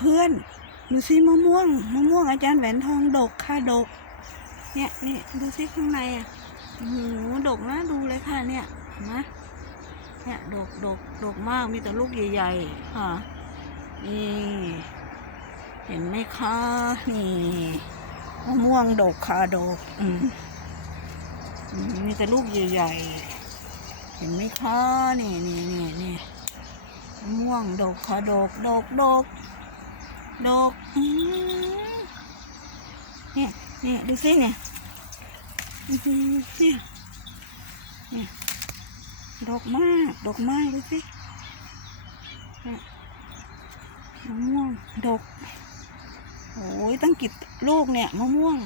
เพื่อนๆดูสิมะม่วงมะม่วงอาจารย์แหวนทองดกค่ะดก เนี่ยนี่ดูสิข้างในอะโอ้โดกนะดูเลยค่ะเนี่ยเห็นไหมเนี่ยดกดกดกมากมีแต่ลูกใหญ่ๆค่ะนี่เห็นไหมคะนี่มะม่วงดกค่ะดกอืมมีแต่ลูกใหญ่ๆ เห็นไหมคะนี่นี่นี่นี่มะม่วงดกค่ะดกดกดก ดกอืมเนี่ยเนี่ยดูสิเนี่ยดูสิเนี่ยเนี่ยดกมากดกมากดูสิมะม่วงดกโอ้ยตั้งกี่ลูกเนี่ยมะม่วง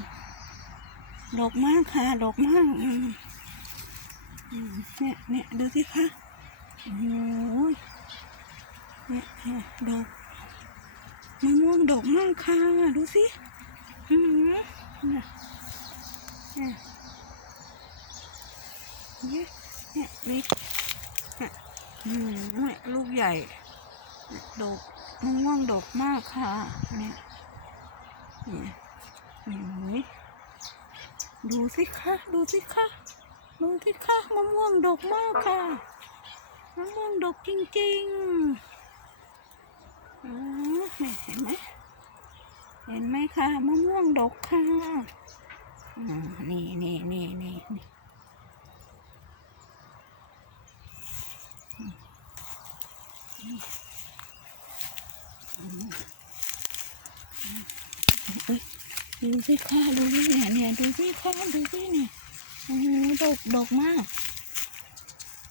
ดกมากค่ะดกมากเนี่ยเนี่ยดูสิคะโอ้ยเนี่ยเนี่ยดก มะม่วงดกมากค่ะ ดูสิอืมเนี่ยเนี่ยเนี่ยเนี่ยนี่เนี่ยอืมเนี่ยลูกใหญ่ ดกมะม่วงดกมากค่ะ เนี่ยเนี่ยอืมดูสิคะดูสิคะดูสิคะมะม่วงดกมากค่ะมะม่วงดกจริงๆ เห็นไหมเห็นไหมคะมะม่วงดกค่ะอ่านี่นี่นี่นี่นี่ดูสิค่ะดูสิเนี่ยเนี่ยดูสิค่ะดูสิเนี่ยโอ้โหดกดกมาก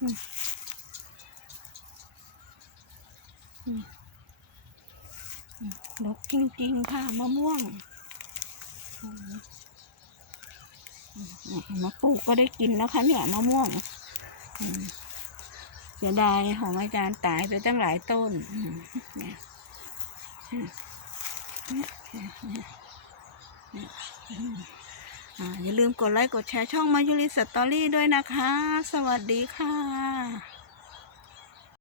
อืมอืม ดกจริงๆค่ะมะม่วงมาปลูกก็ได้กินนะคะเนี่ยมะม่วงเสียดายของอาจารย์ตายไปตั้งหลายต้นอืมเนี่ยอืมเนี่ยเนี่ยเนี่ยอ่าอย่าลืมกดไลค์กดแชร์ช่องมายุริสตอรี่ด้วยนะคะ สวัสดีค่ะ